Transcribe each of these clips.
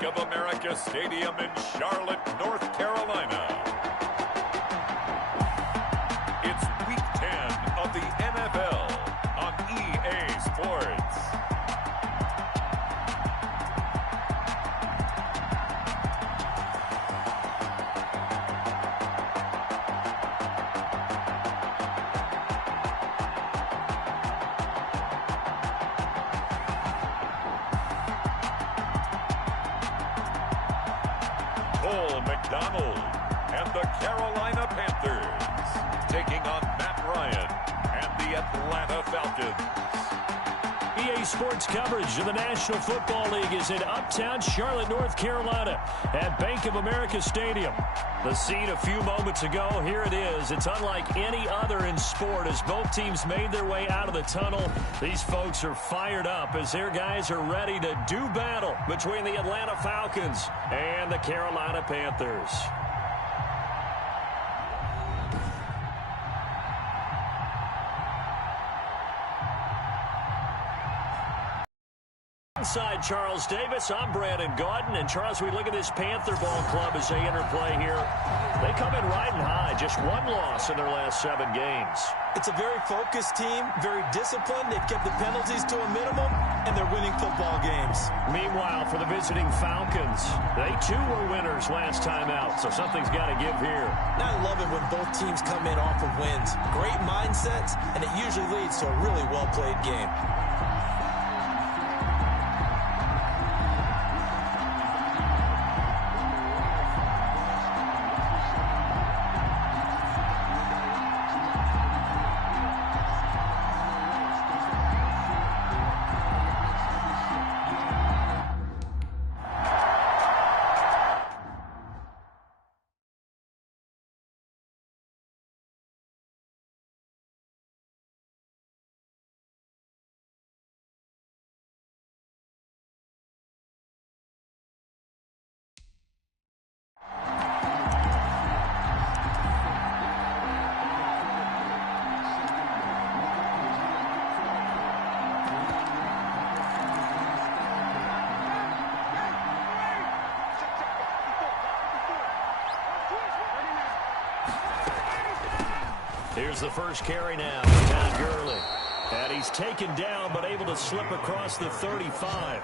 Bank of America Stadium in Charlotte, North Carolina. It's Week 10 of the NFL on EA Sports. McDonald and the Carolina Panthers taking on Matt Ryan and the Atlanta Falcons. EA Sports coverage of the National Football League is in uptown Charlotte, North Carolina at Bank of America Stadium. The scene a few moments ago, here it is. It's unlike any other in sport as both teams made their way out of the tunnel. These folks are fired up as their guys are ready to do battle between the Atlanta Falcons and the Carolina Panthers. Inside Charles Davis, I'm Brandon Gaudin. And Charles, we look at this Panther ball club as they interplay here. They come in riding high, just one loss in their last 7 games. It's a very focused team, very disciplined. They've kept the penalties to a minimum, and they're winning football games. Meanwhile, for the visiting Falcons, they too were winners last time out, so something's got to give here. I love it when both teams come in off of wins. Great mindsets, and it usually leads to a really well-played game. Here's the first carry now for Todd Gurley. And he's taken down, but able to slip across the 35.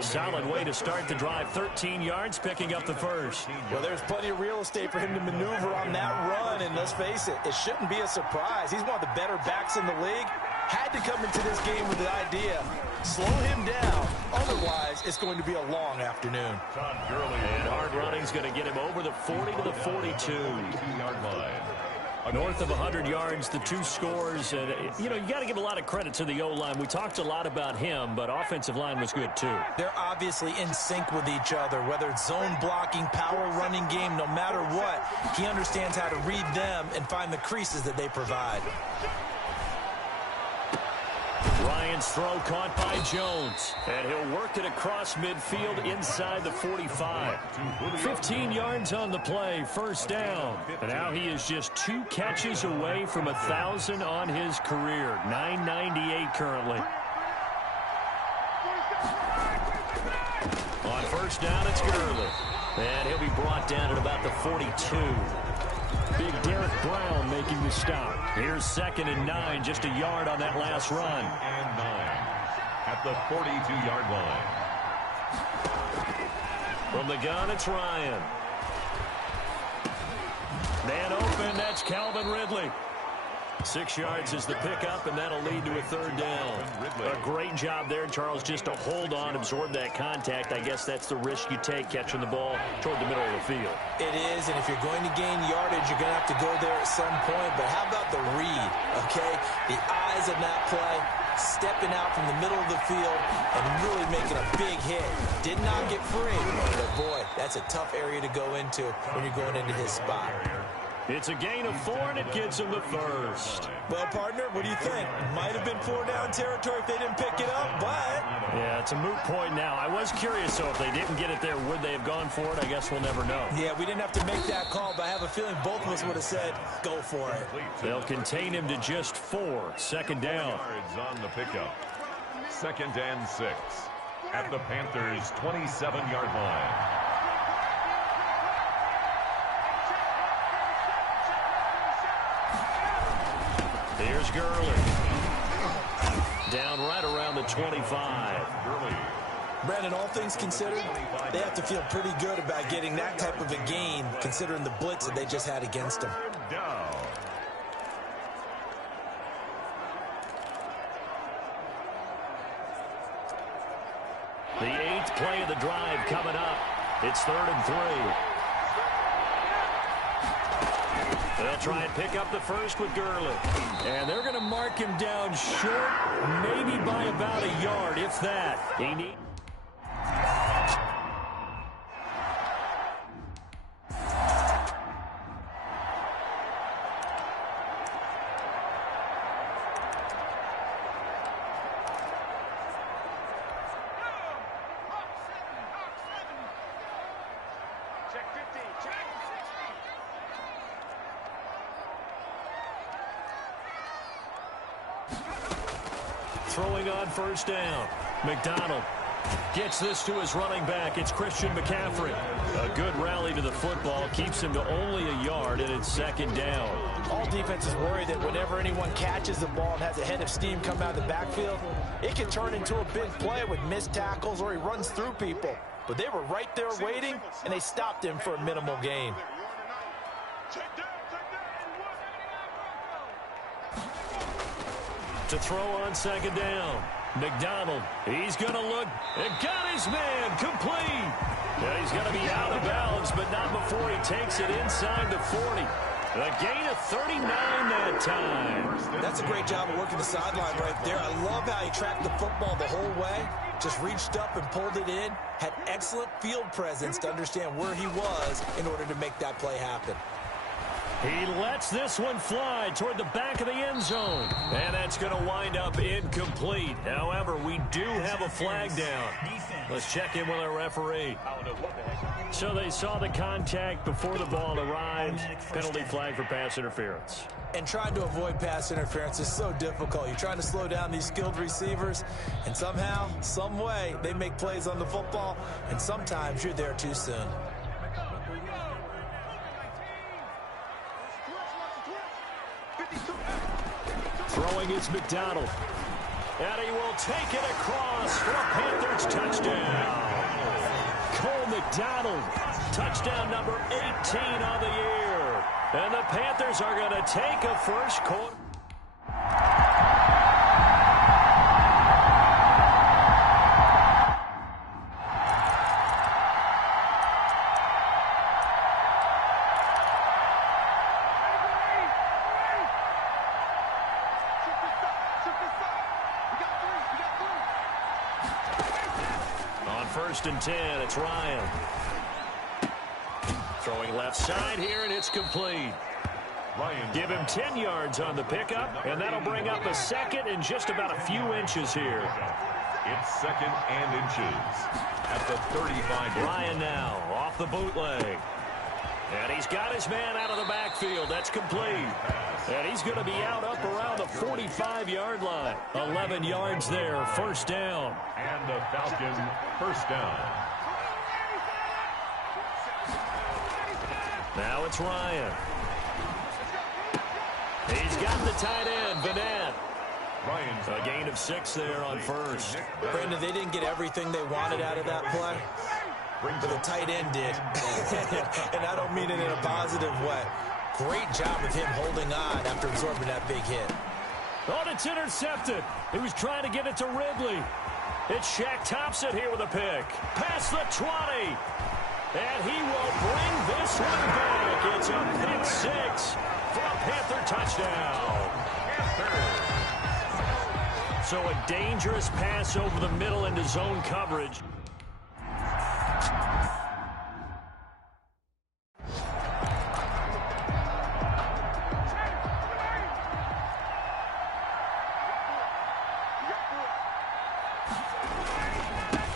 Solid way to start the drive. 13 yards, picking up the first. Well, there's plenty of real estate for him to maneuver on that run. And let's face it, it shouldn't be a surprise. He's one of the better backs in the league. Had to come into this game with the idea, slow him down. Otherwise, it's going to be a long afternoon. Todd Gurley. And hard running's going to get him over the 40 to the 42-yard line. North of 100 yards, the 2 scores. And, you got to give a lot of credit to the O-line. We talked a lot about him, but offensive line was good, too. They're obviously in sync with each other, whether it's zone blocking, power running game, no matter what. He understands how to read them and find the creases that they provide. Ryan's throw caught by Jones. And he'll work it across midfield inside the 45. 15 yards on the play, first down. And now he is just 2 catches away from 1,000 on his career. 998 currently. On first down, it's Gurley. And he'll be brought down at about the 42. Big Derek Brown making the stop. Here's 2nd and 9, just a yard on that last run. And 9 at the 42-yard line. From the gun, it's Ryan. Man open, that's Calvin Ridley. 6 yards is the pickup, and that'll lead to a 3rd down. A great job there, Charles, just to hold on, absorb that contact. I guess that's the risk you take catching the ball toward the middle of the field. It is, and if you're going to gain yardage, you're going to have to go there at some point. But how about the read, okay? The eyes of that play, stepping out from the middle of the field and really making a big hit. Did not get free, but boy, that's a tough area to go into when you're going into his spot. It's a gain of 4, and it gets him the first. Well, partner, what do you think? Might have been 4-down territory if they didn't pick it up, but... Yeah, it's a moot point now. I was curious, so if they didn't get it there, would they have gone for it? I guess we'll never know. Yeah, we didn't have to make that call, but I have a feeling both of us would have said, go for it. They'll contain him to just 4. 2nd down. Yards on the pickup. 2nd and 6. at the Panthers' 27-yard line. Here's Gurley. Down right around the 25. Gurley. Brandon, all things considered, they have to feel pretty good about getting that type of a gain, considering the blitz that they just had against them. Down. The 8th play of the drive coming up. It's 3rd and 3. They'll try and pick up the first with Gurley. And they're going to mark him down short, maybe by about a yard, if that. He needs... Throwing on first down. McDonald gets this to his running back. It's Christian McCaffrey. A good rally to the football. Keeps him to only a yard, and it's 2nd down. All defenses worry that whenever anyone catches the ball and has a head of steam come out of the backfield, it can turn into a big play with missed tackles or he runs through people. But they were right there waiting, and they stopped him for a minimal gain. To throw on 2nd down. McDonald, he's going to look, and got his man complete. Yeah, he's going to be out of bounds, but not before he takes it inside the 40. A gain of 39 that time. That's a great job of working the sideline right there. I love how he tracked the football the whole way, just reached up and pulled it in, had excellent field presence to understand where he was in order to make that play happen. He lets this one fly toward the back of the end zone. And that's going to wind up incomplete. However, we do have a flag down. Let's check in with our referee. So they saw the contact before the ball arrived. Penalty flag for pass interference. And trying to avoid pass interference is so difficult. You're trying to slow down these skilled receivers, and somehow, some way, they make plays on the football, and sometimes you're there too soon. Throwing is McDonald. And he will take it across for a Panthers touchdown. Cole McDonald, touchdown number 18 on the year. And the Panthers are going to take a first quarter. On 1st and 10, it's Ryan. Throwing left side here, and it's complete. Ryan. Give him 10 yards on the pickup, and that'll bring up a second and just about a few inches here. It's 2nd and inches at the 35. Ryan now off the bootleg. And he's got his man out of the backfield. That's complete. And he's going to be out up around the 45-yard line. 11 yards there, 1st down. And the Falcons, 1st down. Now it's Ryan. He's got the tight end, Vanette. Ryan's A gain of 6 there on 1st. Brandon, they didn't get everything they wanted out of that play, but the tight end did. And I don't mean it in a positive way. Great job of him holding on after absorbing that big hit. Oh, it's intercepted. He was trying to get it to Ridley. It's Shaq Thompson here with a pick. Past the 20. And he will bring this one back. It's a pick 6 for a Panther touchdown. So a dangerous pass over the middle into zone coverage.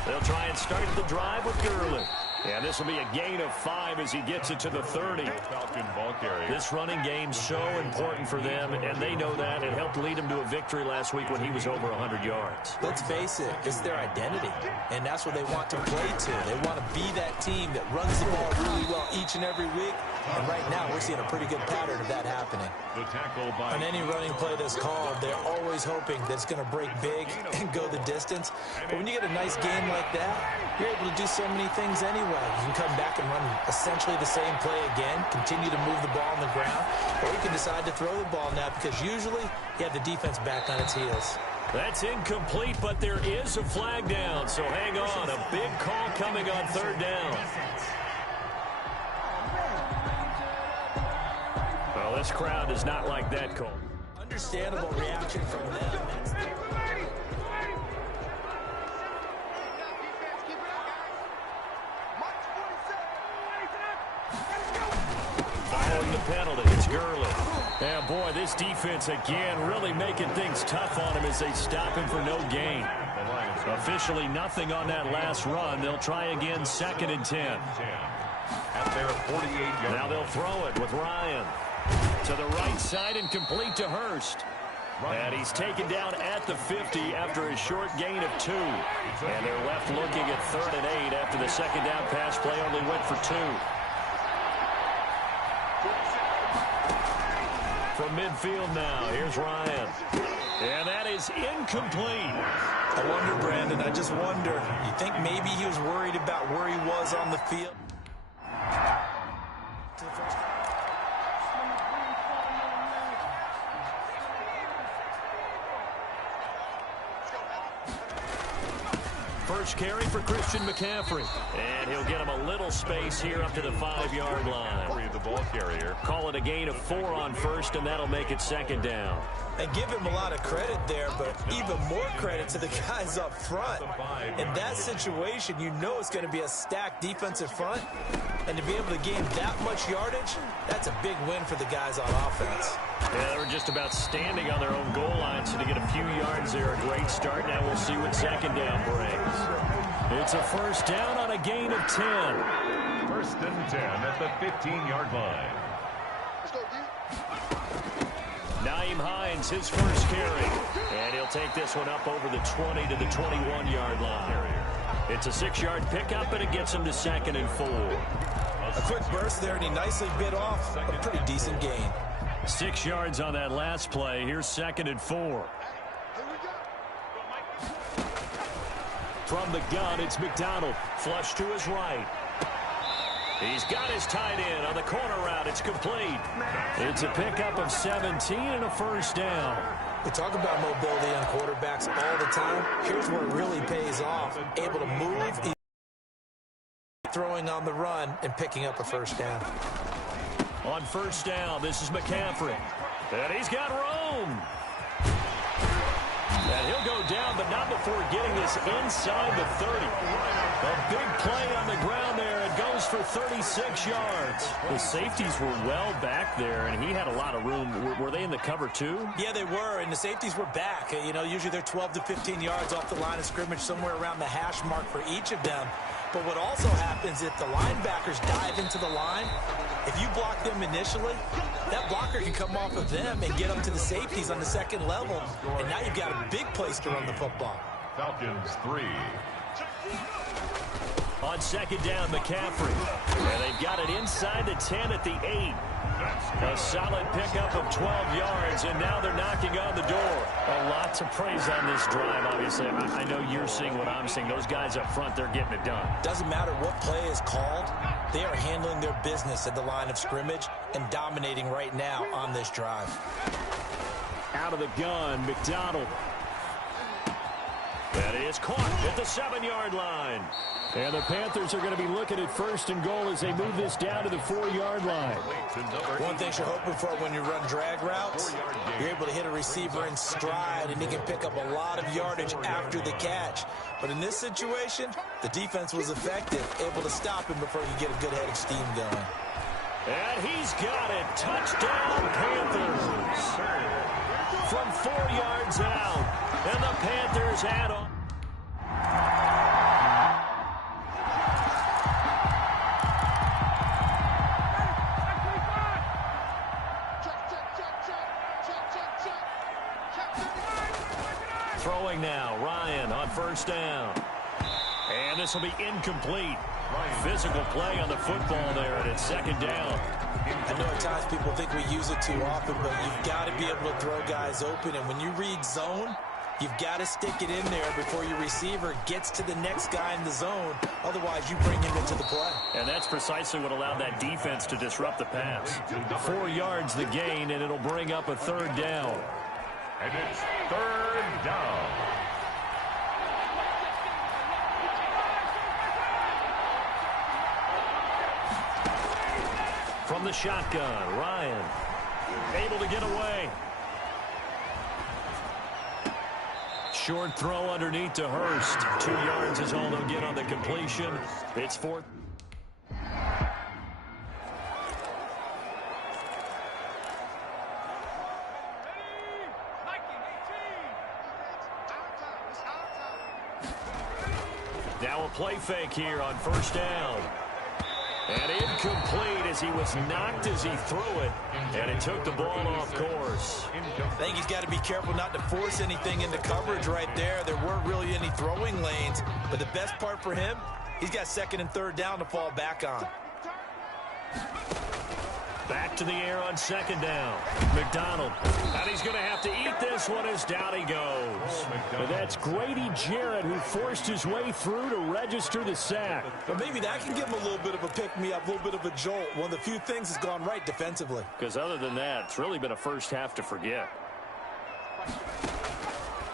They'll try and start the drive with Gurley. Yeah, this will be a gain of 5 as he gets it to the 30. Falcon ball carrier. This running game so important for them, and they know that. It helped lead him to a victory last week when he was over 100 yards. Let's face it, it's their identity, and that's what they want to play to. They want to be that team that runs the ball really well each and every week, and right now we're seeing a pretty good pattern of that happening. The tackle by... On any running play that's called, they're always hoping that it's going to break big and go the distance. But when you get a nice game like that, you're able to do so many things anyway. You can come back and run essentially the same play again, continue to move the ball on the ground, or you can decide to throw the ball now because usually you have the defense back on its heels. That's incomplete, but there is a flag down, so hang on. A big call coming on 3rd down. Well, this crowd does not like that call. Understandable reaction from them. Following the penalty, it's Gurley. Yeah, boy, this defense again really making things tough on him as they stop him for no gain. Officially nothing on that last run. They'll try again 2nd and 10. At their 48-yard. Now they'll throw it with Ryan. To the right side and complete to Hurst. And he's taken down at the 50 after a short gain of 2. And they're left looking at 3rd and 8 after the second down pass play only went for 2. From midfield now, here's Ryan. And that is incomplete. I wonder, Brandon, I just wonder. You think maybe he was worried about where he was on the field? First carry for Christian McCaffrey. And he'll get him a little space here up to the 5-yard line. The ball carrier. Call it a gain of 4 on 1st, and that'll make it 2nd down. And give him a lot of credit there, but even more credit to the guys up front. In that situation, you know it's going to be a stacked defensive front. And to be able to gain that much yardage, that's a big win for the guys on offense. Yeah, they were just about standing on their own goal line, so to get a few yards there, a great start. Now we'll see what 2nd down brings. It's a 1st down on a gain of 10. 1st and 10 at the 15-yard line. Nyheim Hines, his first carry. And he'll take this one up over the 20 to the 21-yard line. It's a 6-yard pickup, and it gets him to 2nd and 4. A quick burst there, and he nicely bit off a pretty decent gain. 6 yards on that last play. Here's 2nd and 4. From the gun, it's McDonald. Flush to his right. He's got his tight end on the corner route. It's complete. It's a pickup of 17 and a 1st down. We talk about mobility on quarterbacks all the time. Here's where it really pays off. Able to move, throwing on the run, and picking up a 1st down. On 1st down, this is McCaffrey. And he's got room. And he'll go down, but not before getting this inside the 30. A big play on the ground there. It goes for 36 yards. The safeties were well back there, and he had a lot of room. Were they in the cover too? Yeah, they were, and the safeties were back. You know, usually they're 12 to 15 yards off the line of scrimmage, somewhere around the hash mark for each of them. But what also happens if the linebackers dive into the line, if you block them initially, that blocker can come off of them and get up to the safeties on the 2nd level, and now you've got a big place to run the football. Falcons 3. On 2nd down, McCaffrey. And they've got it inside the 10 at the 8. A solid pickup of 12 yards, and now they're knocking on the door. A lot to praise on this drive, obviously. I know you're seeing what I'm seeing. Those guys up front, they're getting it done. Doesn't matter what play is called. They are handling their business at the line of scrimmage and dominating right now on this drive. Out of the gun, McDonald. That is caught at the 7-yard line. And the Panthers are going to be looking at 1st and goal as they move this down to the 4-yard line. One thing you're hoping for when you run drag routes, you're able to hit a receiver in stride, and he can pick up a lot of yardage after the catch. But in this situation, the defense was effective, able to stop him before you get a good head of steam going. And he's got it. Touchdown, Panthers. From 4 yards out. And the Panthers add on. throwing now. Ryan on first down. And this will be incomplete. Physical play on the football there, and it's second down. I know at times people think we use it too often, but you've got to be able to throw guys open. And when you read zone, you've got to stick it in there before your receiver gets to the next guy in the zone. Otherwise, you bring him into the play. And that's precisely what allowed that defense to disrupt the pass. 4 yards the gain, and it'll bring up a third down. And it's third down. From the shotgun, Ryan able to get away. Short throw underneath to Hurst. 2 yards is all they'll get on the completion. It's fourth. Now a play fake here on first down. And incomplete as he was knocked as he threw it. And it took the ball off course. I think he's got to be careful not to force anything into coverage right there. There weren't really any throwing lanes. But the best part for him, he's got second and third down to fall back on. Back to the air on second down. McDonald. And he's going to have to eat this one as down he goes. And that's Grady Jarrett who forced his way through to register the sack. But maybe that can give him a little bit of a pick-me-up, a little bit of a jolt. One of the few things that's gone right defensively. Because other than that, it's really been a first half to forget.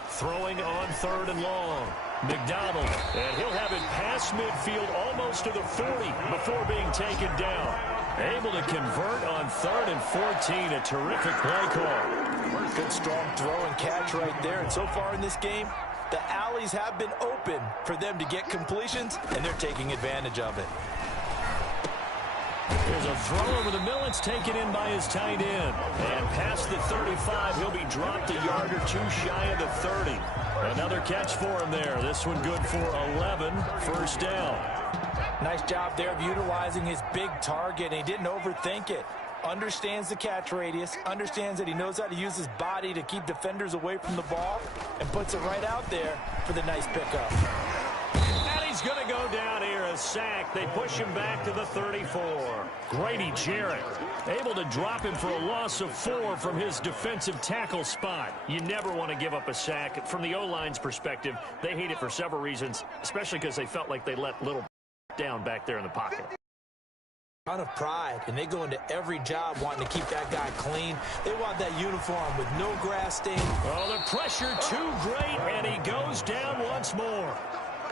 Throwing on third and long. McDonald. And he'll have it past midfield almost to the 40 before being taken down. Able to convert on third and 14. A terrific play call. Good strong throw and catch right there. And so far in this game, the alleys have been open for them to get completions, and they're taking advantage of it. There's a throw over the middle. It's taken in by his tight end. And past the 35, he'll be dropped a yard or two shy of the 30. Another catch for him there. This one good for 11. First down. Nice job there of utilizing his big target. He didn't overthink it. Understands the catch radius. Understands that he knows how to use his body to keep defenders away from the ball. And puts it right out there for the nice pickup. And he's going to go down here. A sack. They push him back to the 34. Grady Jarrett able to drop him for a loss of 4 from his defensive tackle spot. You never want to give up a sack. From the O-line's perspective, they hate it for several reasons, especially because they felt like they let little down back there in the pocket. Ton of pride, and they go into every job wanting to keep that guy clean. They want that uniform with no grass stain. Oh, the pressure too great, and he goes down once more.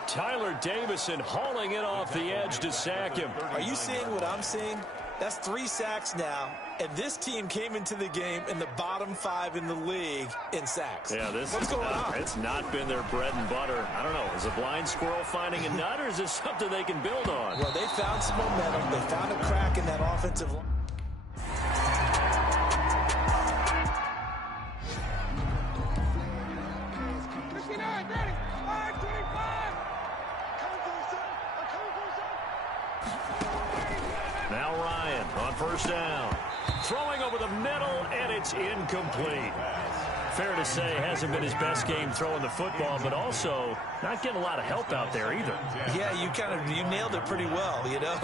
Tyler Davison hauling it off the edge to sack him. Are you seeing what I'm seeing? That's 3 sacks now, and this team came into the game in the bottom 5 in the league in sacks. Yeah, what's going on? It's not been their bread and butter. I don't know. Is a blind squirrel finding a nut, or is this something they can build on? Well, they found some momentum. They found a crack in that offensive line. Now Ryan on first down. Throwing over the middle, and it's incomplete. Fair to say, hasn't been his best game throwing the football, but also not getting a lot of help out there either. Yeah, you nailed it pretty well, you know.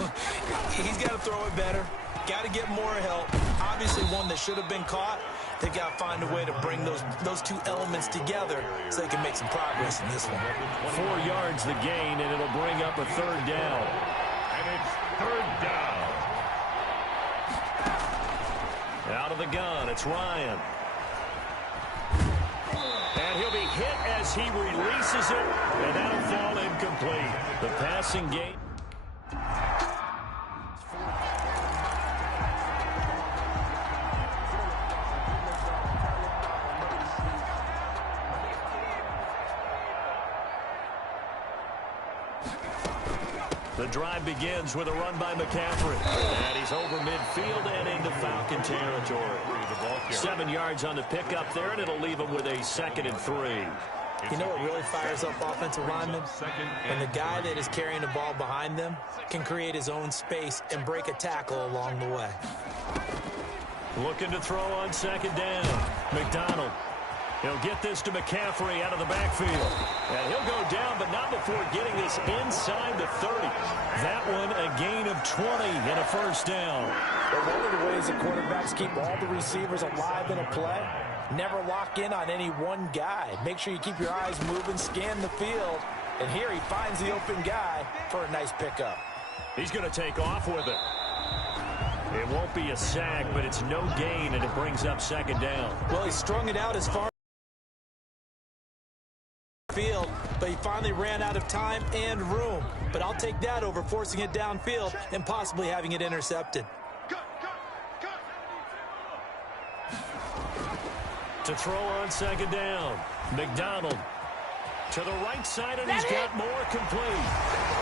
He's got to throw it better. Got to get more help. Obviously one that should have been caught. They got to find a way to bring those two elements together so they can make some progress in this one. 4 yards the gain, and it'll bring up a third down. And it's third down. Out of the gun, it's Ryan. And he'll be hit as he releases it, and that'll fall incomplete. The passing game. The drive begins with a run by McCaffrey. And he's over midfield and into Falcon territory. 7 yards on the pickup there, and it'll leave him with a 2nd and 3. You know what really fires up offensive linemen? When the guy that is carrying the ball behind them can create his own space and break a tackle along the way. Looking to throw on second down. McDonald. He'll get this to McCaffrey out of the backfield. And he'll go down, but not before getting this inside the 30. That one a gain of 20 and a first down. Well, one of the ways that quarterbacks keep all the receivers alive in a play, never lock in on any one guy. Make sure you keep your eyes moving, scan the field. And here he finds the open guy for a nice pickup. He's going to take off with it. It won't be a sack, but it's no gain, and it brings up second down. Well, he strung it out as far field, but he finally ran out of time and room. But I'll take that over forcing it downfield and possibly having it intercepted. To throw on second down, McDonald to the right side, and he's got more complete.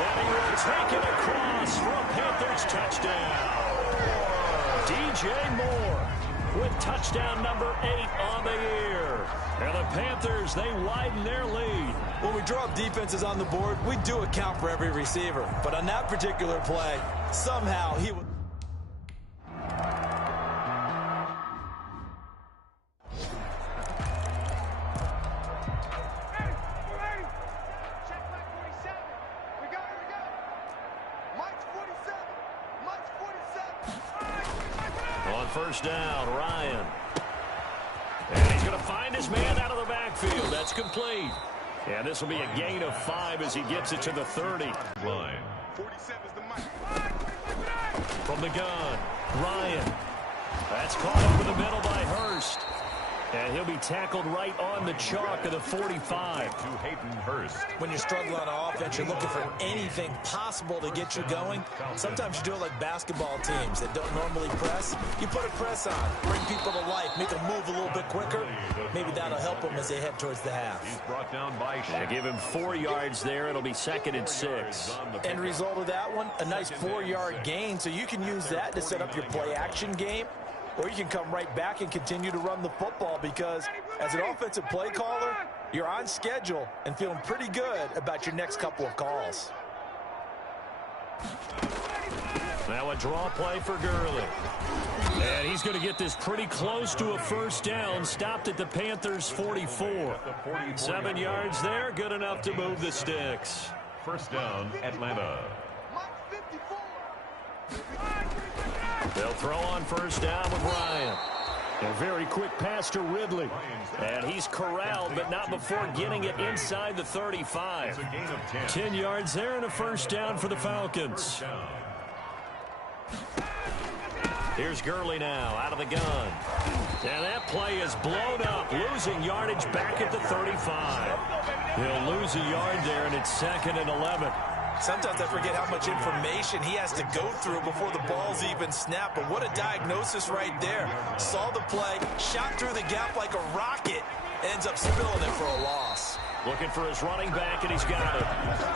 And he will take it across for a Panthers touchdown. DJ Moore with touchdown number 8 on the year. And the Panthers, they widen their lead. When we draw up defenses on the board, we do account for every receiver. But on that particular play, somehow he would. First down, Ryan. And he's going to find his man out of the backfield. That's complete. And this will be a gain of 5 as he gets it to the 30. Line. From the gun, Ryan. That's caught over the middle by Hurst. And he'll be tackled right on the chalk of the 45. To Hayden Hurst. When you're struggling on offense, you're looking for anything possible to get you going. Sometimes you do it like basketball teams that don't normally press. You put a press on, bring people to life, make them move a little bit quicker. Maybe that'll help them as they head towards the half. He's brought down by They give him 4 yards there. It'll be 2nd and 6. End result of that one, a nice 4-yard gain. So you can use that to set up your play-action game. Or you can come right back and continue to run the football because as an offensive play caller, you're on schedule and feeling pretty good about your next couple of calls. Now a draw play for Gurley. And he's going to get this pretty close to a first down. Stopped at the Panthers' 44. 7 yards there, good enough to move the sticks. First down, Atlanta. They'll throw on first down with Ryan. A very quick pass to Ridley. And he's corralled, but not before getting it inside the 35. 10 yards there and a first down for the Falcons. Here's Gurley now out of the gun. And that play is blown up, losing yardage back at the 35. He'll lose a yard there, and it's 2nd and 11. Sometimes I forget how much information he has to go through before the ball's even snapped. But what a diagnosis right there. Saw the play, shot through the gap like a rocket, ends up spilling it for a loss. Looking for his running back, and he's got it.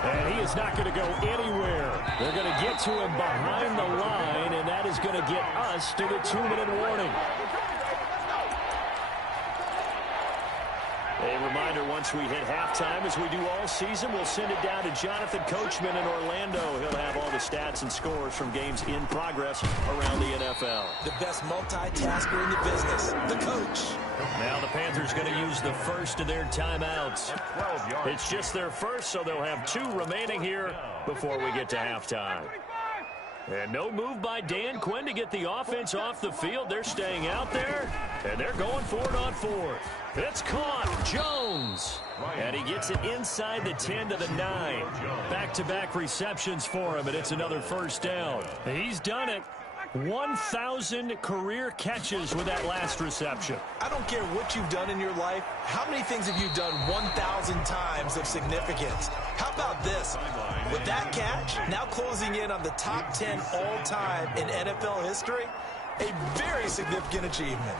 And he is not going to go anywhere. They're going to get to him behind the line, and that is going to get us to the 2-minute warning. A reminder, once we hit halftime, as we do all season, we'll send it down to Jonathan Coachman in Orlando. He'll have all the stats and scores from games in progress around the NFL. The best multitasker in the business, the coach. Now the Panthers going to use the first of their timeouts. It's just their first, so they'll have 2 remaining here before we get to halftime. And no move by Dan Quinn to get the offense off the field. They're staying out there, and they're going for it on 4th. It's caught. Jones. And he gets it inside the 10 to the 9. Back-to-back receptions for him, and it's another first down. He's done it. 1,000 career catches with that last reception. I don't care what you've done in your life. How many things have you done 1,000 times of significance? How about this? With that catch, now closing in on the top 10 all-time in NFL history, a very significant achievement.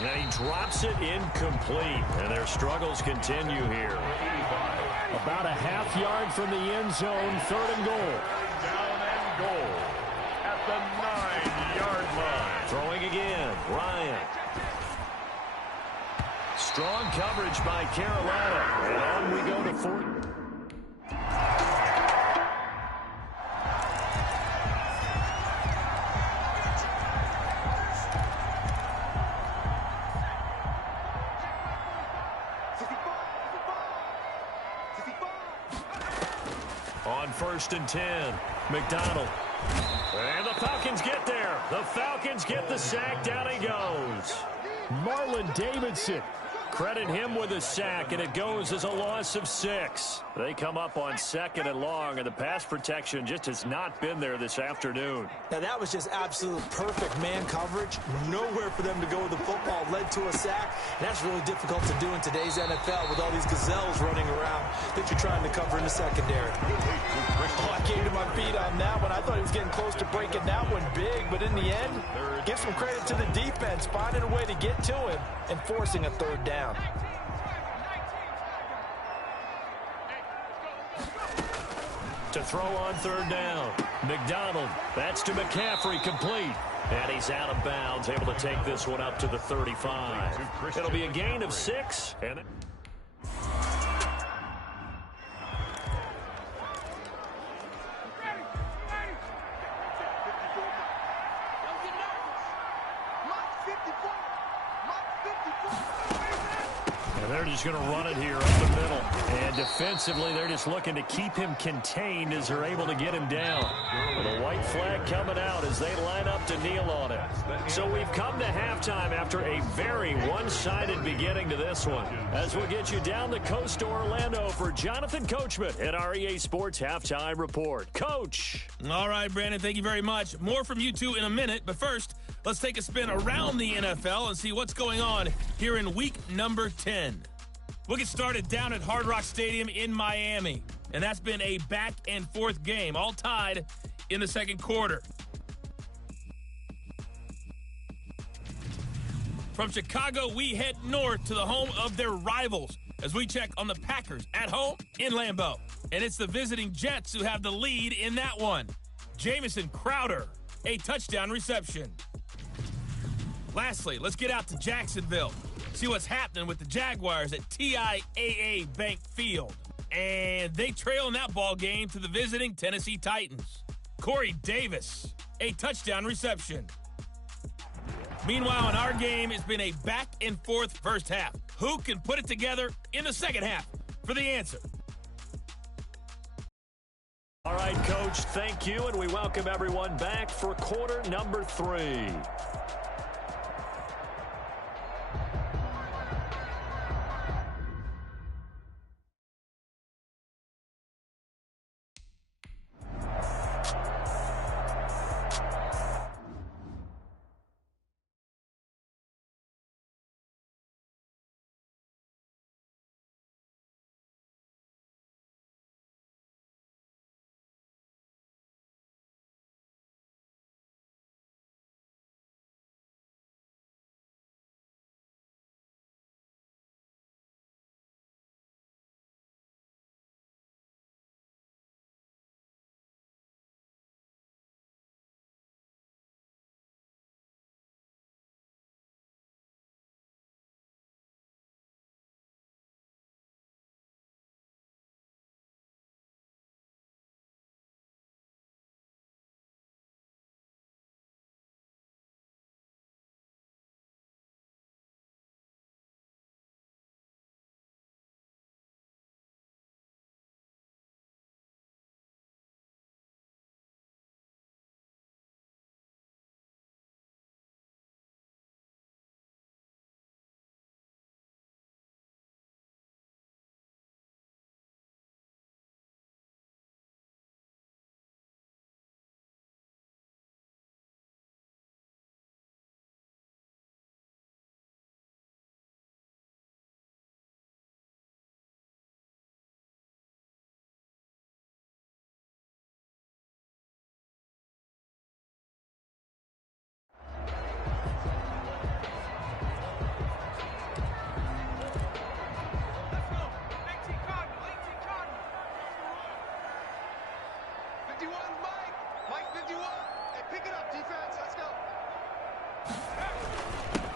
And he drops it incomplete, and their struggles continue here. About a half yard from the end zone, 3rd and goal. Down and goal at the 9-yard line. Throwing again, Ryan. Strong coverage by Carolina. And on we go to 4th. On 1st and 10, McDonald. And the Falcons get there. The Falcons get the sack. Down he goes. Marlon Davidson. Credit him with a sack, and it goes as a loss of 6. They come up on 2nd and long, and the pass protection just has not been there this afternoon. Now, that was just absolute perfect man coverage. Nowhere for them to go with the football. Led to a sack. And that's really difficult to do in today's NFL with all these gazelles running around that you're trying to cover in the secondary. Oh, I came to my feet on that one. I thought he was getting close to breaking that one big, but in the end, give some credit to the defense, finding a way to get to him and forcing a 3rd down. To throw on 3rd down, McDonald. That's to McCaffrey, complete. And he's out of bounds, able to take this one up to the 35. It'll be a gain of 6. And they're just going to run it here up the middle. And defensively, they're just looking to keep him contained as they're able to get him down. With a white flag coming out as they line up to kneel on it. So we've come to halftime after a very one-sided beginning to this one. As we'll get you down the coast to Orlando for Jonathan Coachman at our EA Sports Halftime Report. Coach. All right, Brandon, thank you very much. More from you two in a minute, but first, let's take a spin around the NFL and see what's going on here in week number 10. We'll get started down at Hard Rock Stadium in Miami, and that's been a back-and-forth game, all tied in the 2nd quarter. From Chicago, we head north to the home of their rivals as we check on the Packers at home in Lambeau. And it's the visiting Jets who have the lead in that one. Jamison Crowder, a touchdown reception. Lastly, let's get out to Jacksonville. See what's happening with the Jaguars at TIAA Bank Field. And they trail in that ball game to the visiting Tennessee Titans. Corey Davis, a touchdown reception. Meanwhile, in our game, it's been a back-and-forth first half. Who can put it together in the second half? For the answer. All right, Coach, thank you, and we welcome everyone back for quarter number 3.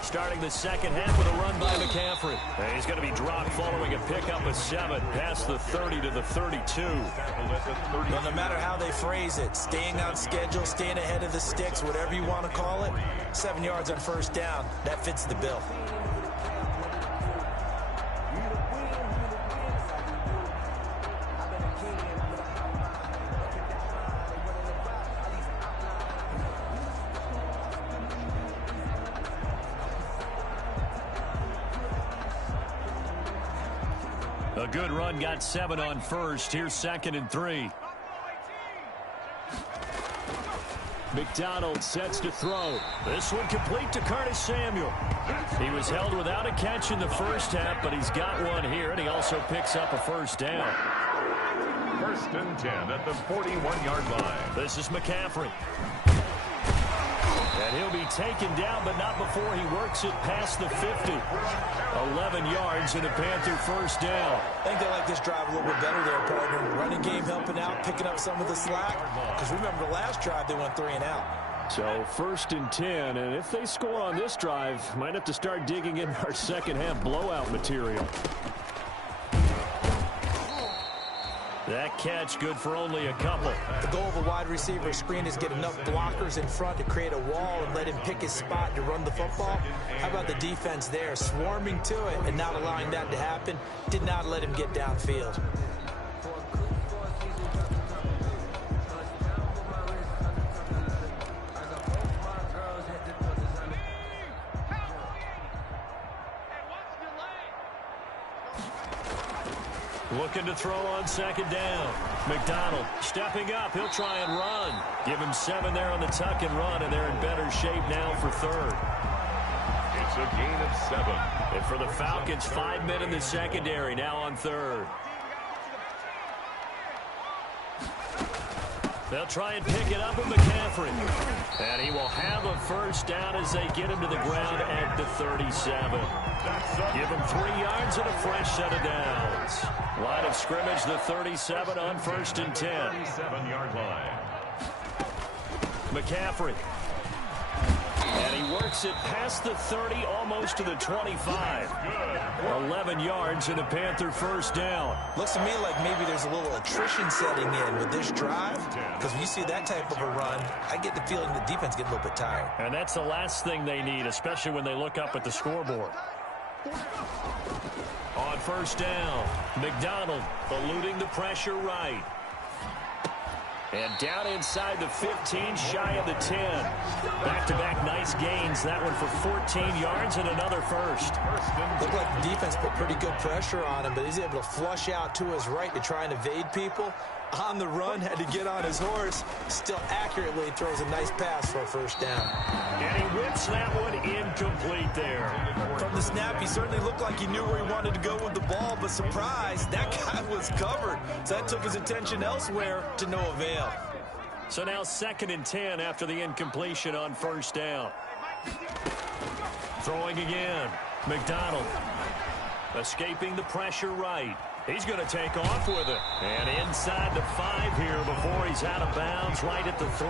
Starting the second half with a run by McCaffrey. And he's going to be dropped following a pickup of 7 past the 30 to the 32. Well, no matter how they phrase it, staying on schedule, staying ahead of the sticks, whatever you want to call it, 7 yards on first down, that fits the bill. A good run, got 7 on first. Here's 2nd and 3. McDonald sets to throw. This one complete to Curtis Samuel. He was held without a catch in the first half, but he's got one here, and he also picks up a first down. 1st and 10 at the 41-yard line. This is McCaffrey. And he'll be taken down, but not before he works it past the 50. 11 yards and a Panther first down. I think they like this drive a little bit better there, partner. Running game helping out, picking up some of the slack. Because remember, the last drive they went 3 and out. So 1st and 10, and if they score on this drive, might have to start digging in our second half blowout material. That catch good for only a couple. The goal of a wide receiver screen is get enough blockers in front to create a wall and let him pick his spot to run the football. How about the defense there, swarming to it and not allowing that to happen? Did not let him get downfield. Looking to throw on 2nd down. McDonald stepping up. He'll try and run. Give him 7 there on the tuck and run, and they're in better shape now for 3rd. It's a gain of 7. And for the Falcons, 5 men in the secondary now on 3rd. They'll try and pick it up with McCaffrey. And he will have a first down as they get him to the ground at the 37. Give him 3 yards and a fresh set of downs. Line of scrimmage, the 37 on 1st and 10. 37-yard line. McCaffrey. And he works it past the 30, almost to the 25. 11 yards and a Panther first down. Looks to me like maybe there's a little attrition setting in with this drive. Because when you see that type of a run, I get the feeling the defense gets a little bit tired. And that's the last thing they need, especially when they look up at the scoreboard. On 1st down, McDonald eluding the pressure right. And down inside the 15, shy of the 10. Back-to-back nice gains. That one for 14 yards and another first. Looked like the defense put pretty good pressure on him, but he's able to flush out to his right to try and evade people. On the run, had to get on his horse. Still accurately throws a nice pass for a first down. And he whips that one incomplete there. From the snap, he certainly looked like he knew where he wanted to go with the ball, but surprise, that guy was covered. So that took his attention elsewhere to no avail. So now 2nd and 10 after the incompletion on 1st down. Throwing again. McDonald escaping the pressure right. He's going to take off with it. And inside the 5 here before he's out of bounds right at the 3.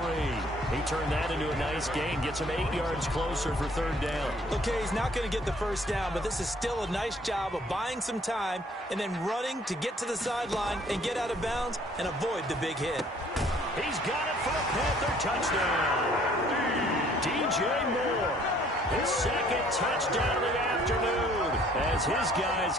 He turned that into a nice gain. Gets him 8 yards closer for 3rd down. Okay, he's not going to get the first down, but this is still a nice job of buying some time and then running to get to the sideline and get out of bounds and avoid the big hit. He's got it for a Panther touchdown. DJ Moore, his 2nd touchdown of the afternoon as his guys...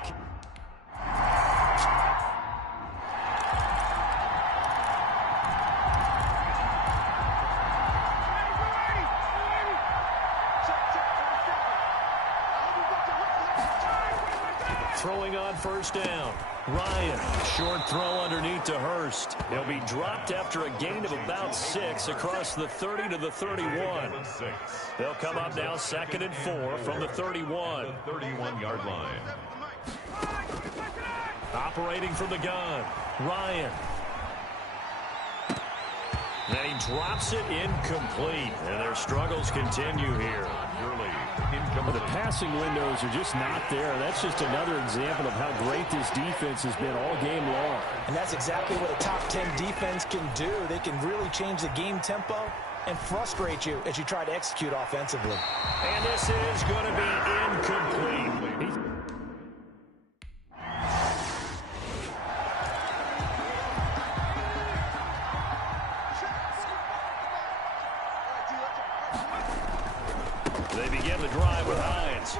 Throwing on 1st down. Ryan, short throw underneath to Hurst. He'll be dropped after a gain of about 6 across the 30 to the 31. They'll come up now 2nd and 4 from the 31. The 31-yard line. Operating from the gun, Ryan. Then he drops it incomplete, and their struggles continue here. The passing windows are just not there. That's just another example of how great this defense has been all game long. And that's exactly what a top 10 defense can do. They can really change the game tempo and frustrate you as you try to execute offensively. And this is going to be incomplete. They begin the drive with Hines.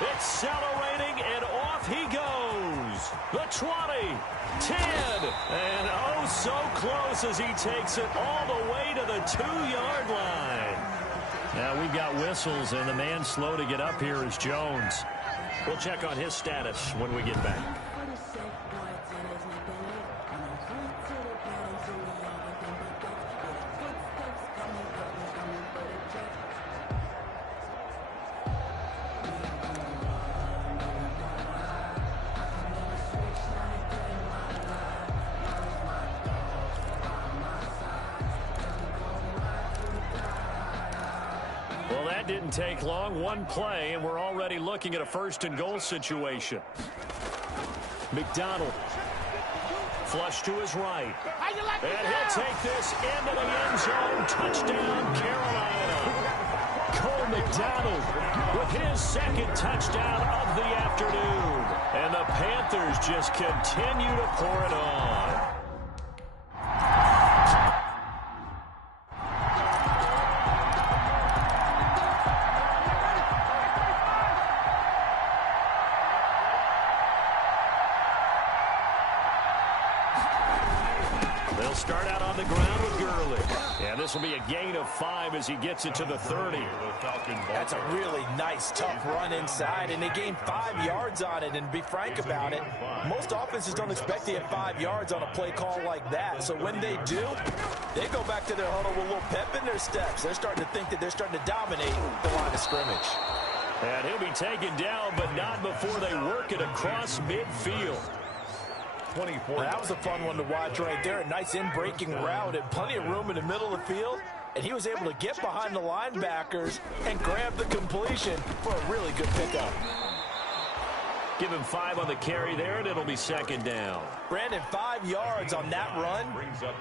Accelerating, and off he goes. The 20, 10, and oh so close as he takes it all the way to the 2-yard line. Now we've got whistles, and the man slow to get up here is Jones. We'll check on his status when we get back. Well, that didn't take long. One play, and we're already looking at a first-and-goal situation. McDonald. Flush to his right. And he'll take this into the end zone. Touchdown, Carolina. Cole McDonald with his second touchdown of the afternoon. And the Panthers just continue to pour it on. They'll start out on the ground with Gurley. And this will be a gain of 5 as he gets it to the 30. That's a really nice, tough run inside, and they gained 5 yards on it. And to be frank about it, most offenses don't expect to get 5 yards on a play call like that. So when they do, they go back to their huddle with a little pep in their steps. They're starting to think that they're starting to dominate the line of scrimmage. And he'll be taken down, but not before they work it across midfield. 24. That was a fun one to watch right there. A nice in-breaking route and plenty of room in the middle of the field. And he was able to get behind the linebackers and grab the completion for a really good pickup. Give him 5 on the carry there, and it'll be second down. Brandon, 5 yards on that run.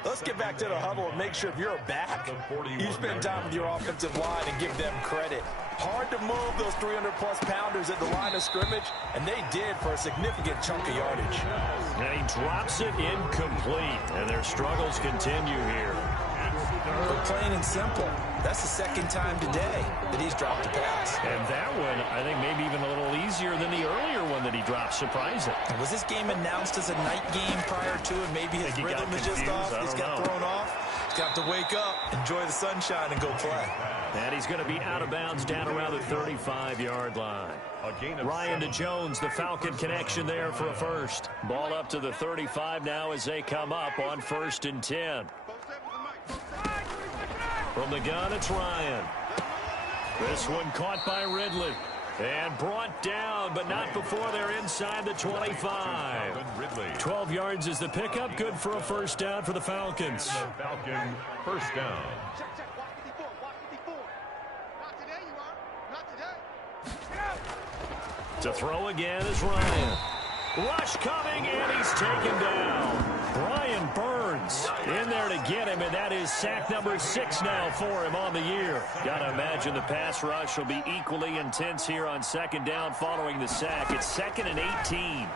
Let's get back to the huddle and make sure if you're a back, you spend time with your offensive line and give them credit. Hard to move those 300-plus pounders at the line of scrimmage, and they did for a significant chunk of yardage. And he drops it incomplete, and their struggles continue here. But plain and simple, that's the second time today that he's dropped a pass. And that one, I think, maybe even a little easier than the earlier one that he dropped. Surprising. Was this game announced as a night game prior to it? Maybe his rhythm is just off. He's got thrown off. He's got to wake up, enjoy the sunshine, and go play. And he's going to be out of bounds down around the 35-yard line. Ryan to Jones, the Falcon connection there for a first. Ball up to the 35 now as they come up on 1st and 10. From the gun, it's Ryan. This one caught by Ridley. And brought down, but not before they're inside the 25. 12 yards is the pickup. Good for a first down for the Falcons. Falcon, first down. To throw again is Ryan. Rush coming, and he's taken down. Brian Burns in there to get him, and that is sack number 6 now for him on the year. Got to imagine the pass rush will be equally intense here on second down following the sack. It's 2nd and 18.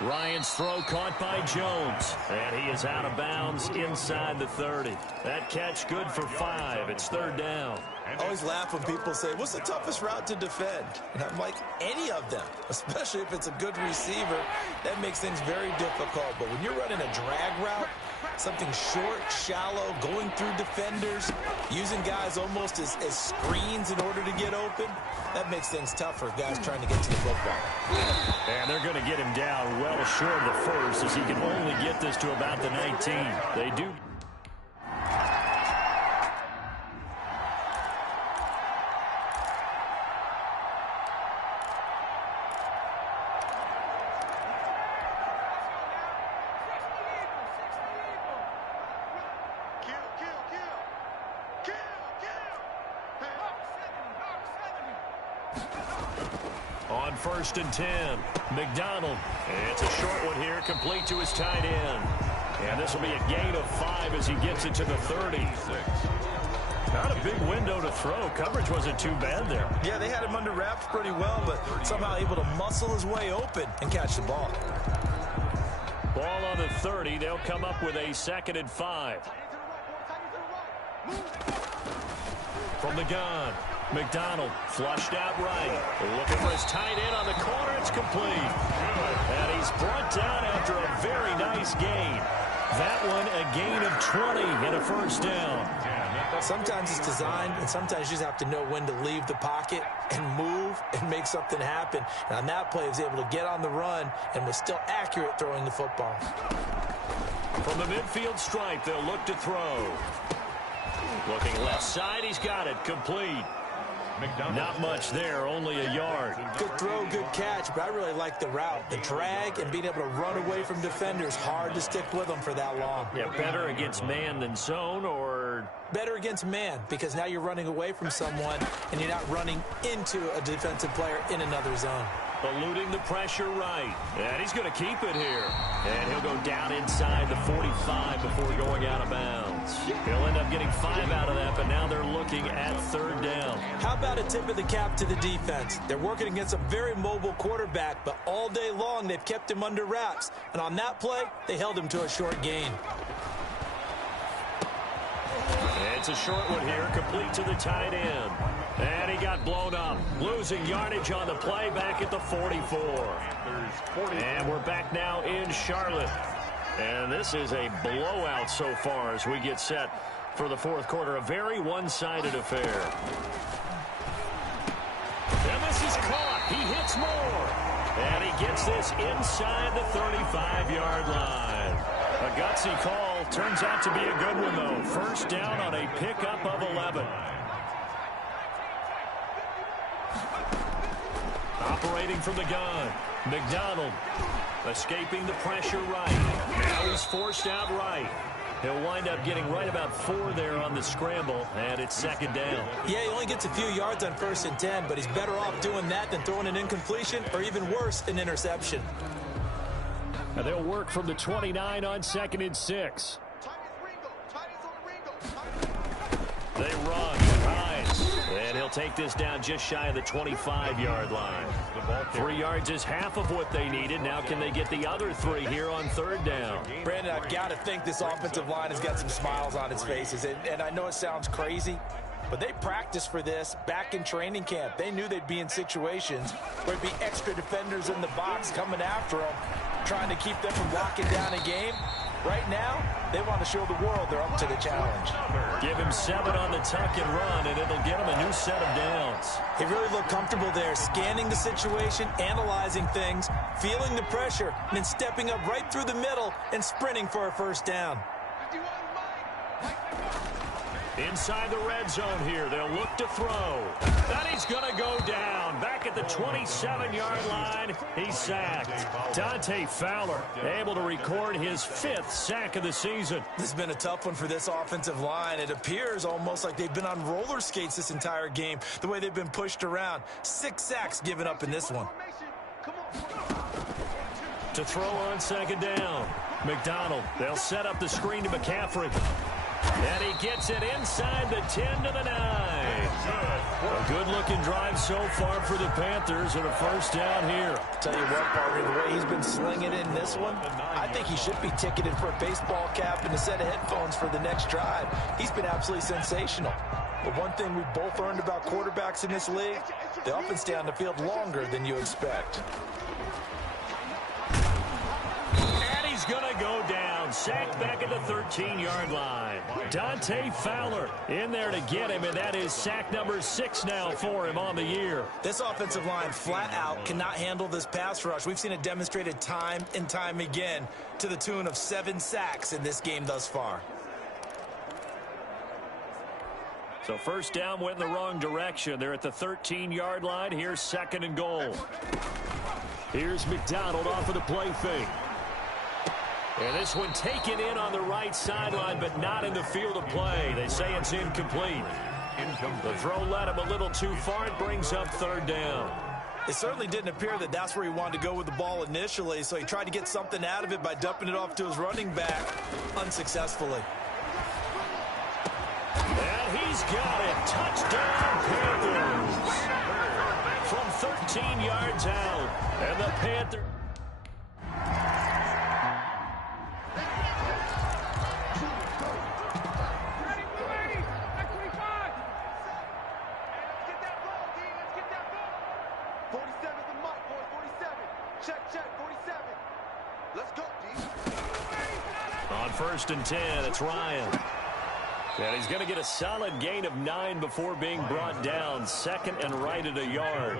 Ryan's throw caught by Jones, and he is out of bounds inside the 30. That catch good for 5. It's 3rd down. I always laugh when people say, what's the toughest route to defend? And I'm like, any of them, especially if it's a good receiver. That makes things very difficult. But when you're running a drag route, something short, shallow, going through defenders, using guys almost as screens in order to get open, that makes things tougher, guys trying to get to the football. And they're going to get him down well short of the first, as he can only get this to about the 19. They do. On 1st and 10, McDonald. It's a short one here, complete to his tight end. And this will be a gain of 5 as he gets it to the 30. Not a big window to throw. Coverage wasn't too bad there. Yeah, they had him under wraps pretty well, but somehow able to muscle his way open and catch the ball. Ball on the 30. They'll come up with a 2nd and 5. From the gun, McDonald flushed out right. Looking for his tight end on the corner. It's complete. And he's brought down after a very nice gain. That one a gain of 20 and a first down. Sometimes it's designed, and sometimes you just have to know when to leave the pocket and move and make something happen. And on that play, he was able to get on the run and was still accurate throwing the football. From the midfield stripe, they'll look to throw. Looking left side, he's got it. Complete. Not much there, only a yard. Good throw, good catch, but I really like the route. The drag and being able to run away from defenders, hard to stick with them for that long. Yeah, better against man than zone, or... Better against man, because now you're running away from someone and you're not running into a defensive player in another zone. Eluding the pressure right. And he's going to keep it here. And he'll go down inside the 45 before going out of bounds. He'll end up getting 5 out of that, but now they're looking at third down. How about a tip of the cap to the defense? They're working against a very mobile quarterback, but all day long they've kept him under wraps. And on that play, they held him to a short gain. It's a short one here, complete to the tight end. And he got blown up, losing yardage on the play back at the 44. And we're back now in Charlotte. And this is a blowout so far as we get set for the fourth quarter. A very one-sided affair. And this is caught. He hits more. And he gets this inside the 35-yard line. A gutsy call. Turns out to be a good one, though. First down on a pickup of 11. Operating from the gun. McDonald escaping the pressure right. Now he's forced out right. He'll wind up getting right about 4 there on the scramble, and it's second down. Yeah, he only gets a few yards on 1st and 10, but he's better off doing that than throwing an incompletion or even worse, an interception. And they'll work from the 29 on 2nd and 6. They run. Hines. And he'll take this down just shy of the 25-yard line. 3 yards is half of what they needed. Now can they get the other 3 here on third down? Brandon, I've got to think this offensive line has got some smiles on its faces. And I know it sounds crazy, but they practiced for this back in training camp. They knew they'd be in situations where there'd be extra defenders in the box coming after them, trying to keep them from locking down a game. Right now, they want to show the world they're up to the challenge. Give him 7 on the tuck and run, and it'll get him a new set of downs. He really looked comfortable there, scanning the situation, analyzing things, feeling the pressure, and then stepping up right through the middle and sprinting for a first down. Inside the red zone here, they'll look to throw. And he's going to go down. Back at the 27-yard line, he's sacked. Dante Fowler able to record his 5th sack of the season. This has been a tough one for this offensive line. It appears almost like they've been on roller skates this entire game, the way they've been pushed around. 6 sacks given up in this one. To throw on second down. McDonald, they'll set up the screen to McCaffrey. And he gets it inside the 10 to the 9. A good-looking drive so far for the Panthers and a first down here. Tell you what, partner, the way he's been slinging in this one, I think he should be ticketed for a baseball cap and a set of headphones for the next drive. He's been absolutely sensational. But one thing we've both learned about quarterbacks in this league, they often stay on the field longer than you expect. He's going to go down. Sacked back at the 13-yard line. Dante Fowler in there to get him, and that is sack number 6 now for him on the year. This offensive line flat out cannot handle this pass rush. We've seen it demonstrated time and time again to the tune of 7 sacks in this game thus far. So first down went in the wrong direction. They're at the 13-yard line. Here's 2nd and goal. Here's McDonald off of the play fake. And this one taken in on the right sideline, but not in the field of play. They say it's incomplete. The throw led him a little too far. It brings up third down. It certainly didn't appear that that's where he wanted to go with the ball initially, so he tried to get something out of it by dumping it off to his running back unsuccessfully. And he's got it. Touchdown, Panthers. From 13 yards out. And the Panthers... Let's go, D. On 1st and 10, it's Ryan. And he's going to get a solid gain of 9 before being brought down. 2nd and right at a yard.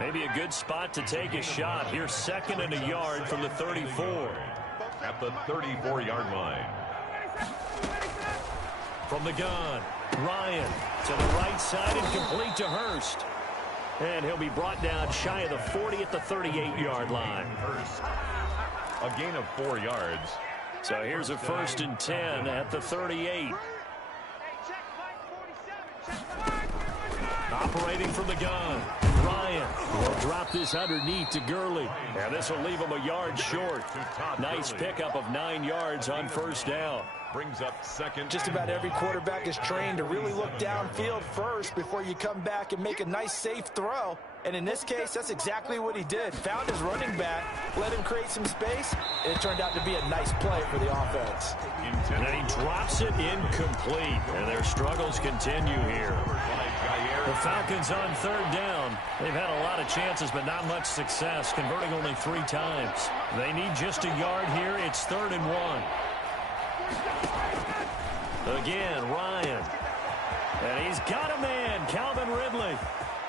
Maybe a good spot to take a shot. Here's 2nd and a yard from the 34. At the 34-yard line. From the gun, Ryan to the right side and complete to Hurst. And he'll be brought down shy of the 40 at the 38-yard line. Hurst. A gain of 4 yards. So here's a 1st and 10 at the 38. Operating from the gun, Ryan will drop this underneath to Gurley. And this will leave him a yard short. Nice pickup of 9 yards on 1st down. Brings up 2nd. Just about every quarterback is trained to really look downfield first before you come back and make a nice, safe throw. And in this case, that's exactly what he did. Found his running back, let him create some space, and it turned out to be a nice play for the offense. And he drops it incomplete. And their struggles continue here. The Falcons on 3rd down. They've had a lot of chances, but not much success, converting only 3 times. They need just a yard here. It's 3rd and 1. Again, Ryan. And he's got a man, Calvin Ridley.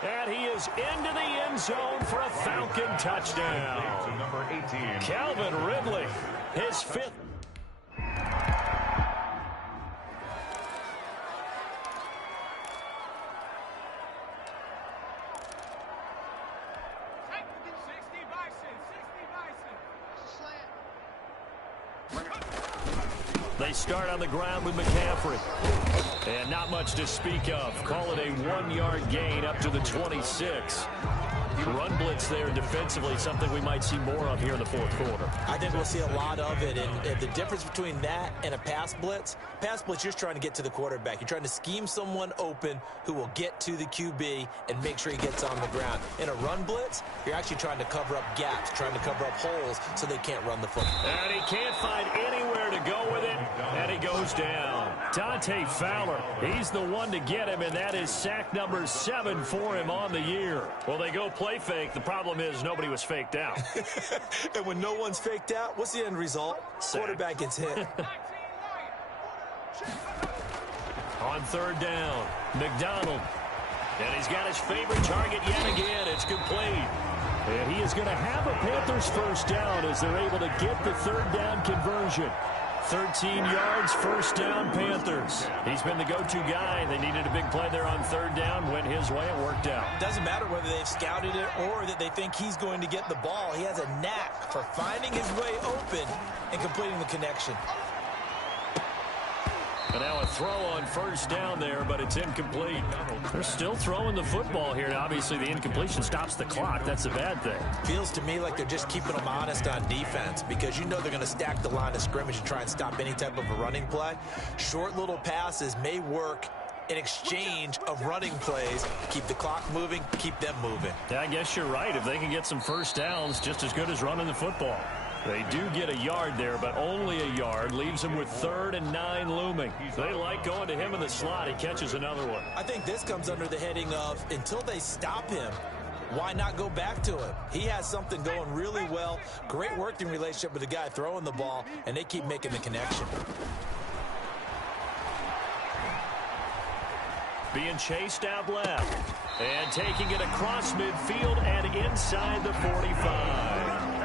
And he is into the end zone for a Falcon touchdown. Number 18. Calvin Ridley, his 5th. They start on the ground with McCaffrey. And not much to speak of. Call it a 1-yard gain up to the 26. Run blitz there defensively, something we might see more of here in the 4th quarter. I think we'll see a lot of it. And the difference between that and a pass blitz, you're just trying to get to the quarterback. You're trying to scheme someone open who will get to the QB and make sure he gets on the ground. In a run blitz, you're actually trying to cover up gaps, trying to cover up holes so they can't run the football. And he can't find anywhere to go with it, and he goes down. Dante Fowler, he's the one to get him, and that is sack number 7 for him on the year. Well, they go play fake. The problem is nobody was faked out. And when no one's faked out, what's the end result? Sack. Quarterback gets hit. On 3rd down, McDonald. And he's got his favorite target yet again. It's complete. And he is going to have a Panthers 1st down as they're able to get the 3rd down conversion. 13 yards, 1st down, Panthers. He's been the go-to guy. They needed a big play there on 3rd down. Went his way. It worked out. Doesn't matter whether they've scouted it or that they think he's going to get the ball. He has a knack for finding his way open and completing the connection. And now a throw on 1st down there, but it's incomplete. They're still throwing the football here. Now, obviously, the incompletion stops the clock. That's a bad thing. Feels to me like they're just keeping them honest on defense because you know they're going to stack the line of scrimmage and try and stop any type of a running play. Short little passes may work in exchange of running plays. Keep the clock moving, keep them moving. Yeah, I guess you're right. If they can get some 1st downs, just as good as running the football. They do get a yard there, but only a yard. Leaves him with 3rd and 9 looming. They like going to him in the slot. He catches another one. I think this comes under the heading of until they stop him, why not go back to him? He has something going really well. Great working relationship with the guy throwing the ball, and they keep making the connection. Being chased out left. And taking it across midfield and inside the 45.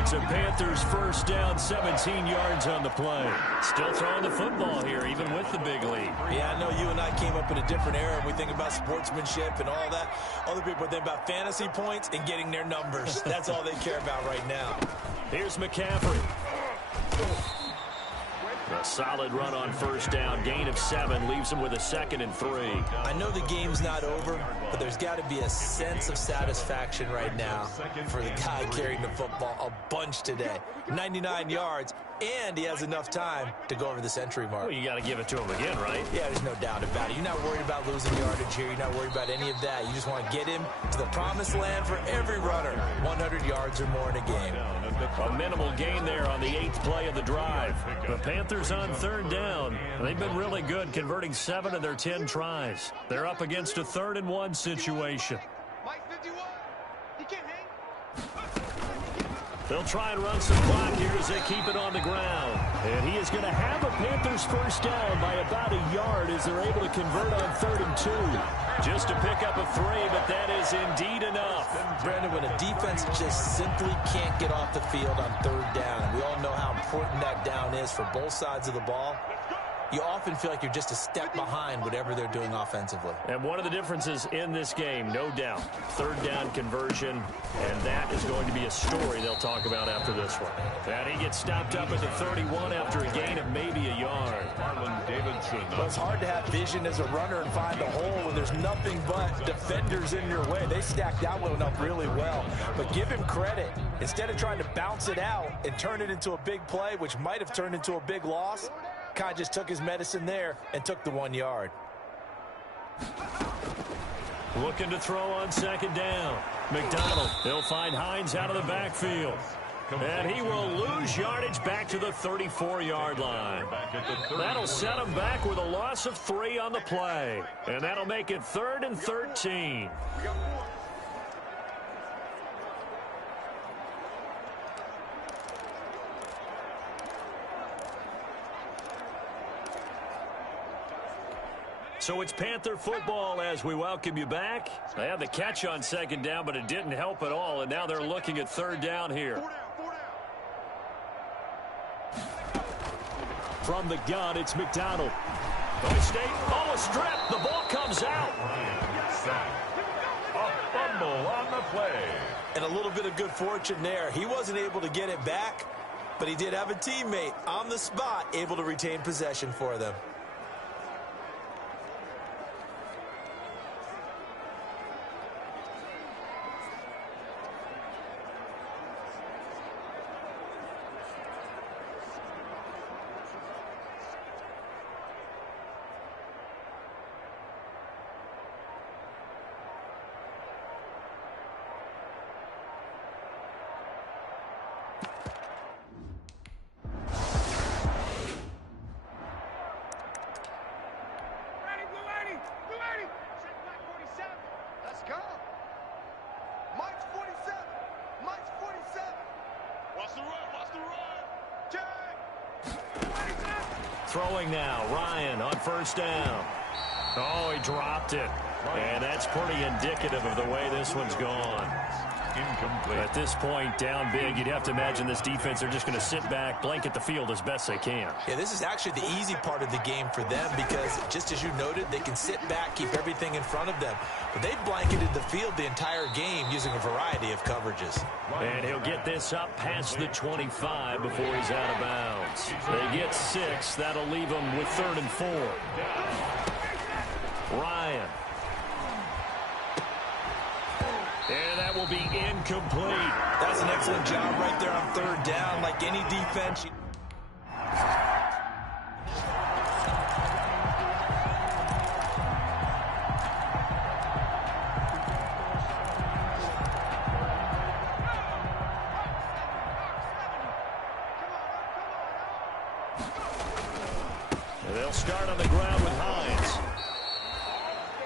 It's a Panthers 1st down, 17 yards on the play. Still throwing the football here, even with the big lead. Yeah, I know you and I came up in a different era, and we think about sportsmanship and all that. Other people think about fantasy points and getting their numbers. That's all they care about right now. Here's McCaffrey. A solid run on 1st down. Gain of 7 leaves him with a 2nd and 3. I know the game's not over, but there's got to be a sense of satisfaction right now for the guy carrying the football a bunch today. 99 yards, and he has enough time to go over the century mark. Well, you got to give it to him again, right? Yeah, there's no doubt about it. You're not worried about losing yardage here. You're not worried about any of that. You just want to get him to the promised land for every runner. 100 yards or more in a game. A minimal gain there on the 8th play of the drive. The Panthers on 3rd down. They've been really good, converting 7 of their 10 tries. They're up against a 3rd and 1 situation. Mike 51. He can't hang. They'll try and run some clock here as they keep it on the ground. And he is going to have a Panthers first down by about a yard as they're able to convert on 3rd and 2. Just to pick up a 3, but that is indeed enough. Brandon, when a defense just simply can't get off the field on 3rd down, and we all know how important that down is for both sides of the ball, you often feel like you're just a step behind whatever they're doing offensively. And one of the differences in this game, no doubt, 3rd down conversion, and that is going to be a story they'll talk about after this one. And he gets stopped up at the 31 after a gain of maybe a yard. Well, it's hard to have vision as a runner and find a hole when there's nothing but defenders in your way. They stacked that one up really well. But give him credit. Instead of trying to bounce it out and turn it into a big play, which might have turned into a big loss, Kai just took his medicine there and took the 1 yard. Looking to throw on 2nd down. McDonald, he'll find Hines out of the backfield. And he will lose yardage back to the 34-yard line. That'll set him back with a loss of 3 on the play. And that'll make it 3rd and 13. So it's Panther football as we welcome you back. They had the catch on 2nd down, but it didn't help at all, and now they're looking at 3rd down here. From the gun, it's McDonald. Going state. Oh, a strip. The ball comes out. A fumble on the play. And a little bit of good fortune there. He wasn't able to get it back, but he did have a teammate on the spot able to retain possession for them. Throwing now, Ryan on 1st down. Oh, he dropped it. And that's pretty indicative of the way this one's gone. Incomplete. At this point, down big, you'd have to imagine this defense are just going to sit back, blanket the field as best they can. Yeah, this is actually the easy part of the game for them because, just as you noted, they can sit back, keep everything in front of them. But they've blanketed the field the entire game using a variety of coverages. And he'll get this up past the 25 before he's out of bounds. They get 6. That'll leave them with 3rd and 4. Ryan. And that will be incomplete. That's an excellent job right there on 3rd down. Like any defense. And they'll start on the ground with Hines.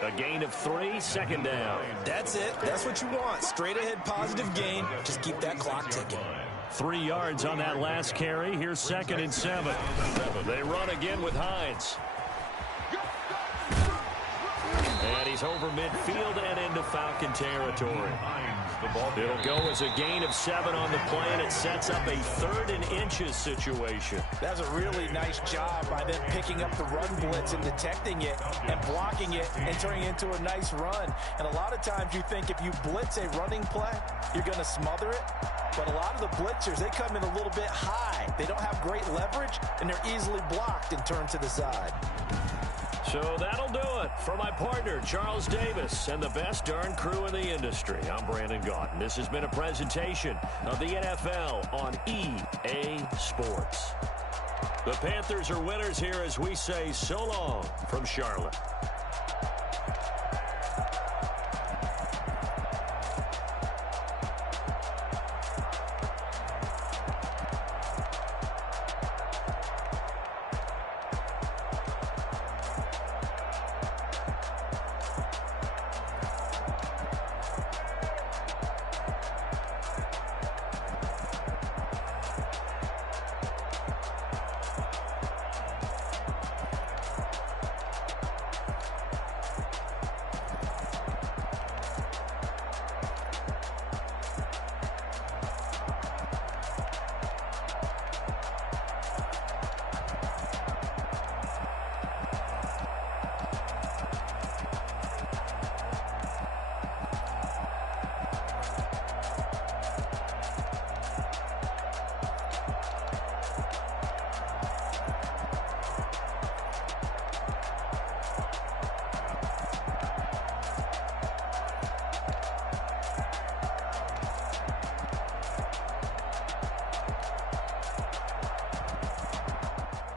A gain of 3, 2nd down. That's it. That's what you want. Straight ahead positive gain. Just keep that clock ticking. 3 yards on that last carry. Here's 2nd and 7. They run again with Hines. And he's over midfield and into Falcon territory. It'll go as a gain of 7 on the play, and it sets up a 3rd and inches situation. That's a really nice job by them picking up the run blitz and detecting it and blocking it and turning it into a nice run. And a lot of times you think if you blitz a running play, you're going to smother it. But a lot of the blitzers, they come in a little bit high. They don't have great leverage, and they're easily blocked and turned to the side. So that'll do it for my partner, Charles Davis, and the best darn crew in the industry. I'm Brandon Gaudin. This has been a presentation of the NFL on EA Sports. The Panthers are winners here as we say so long from Charlotte.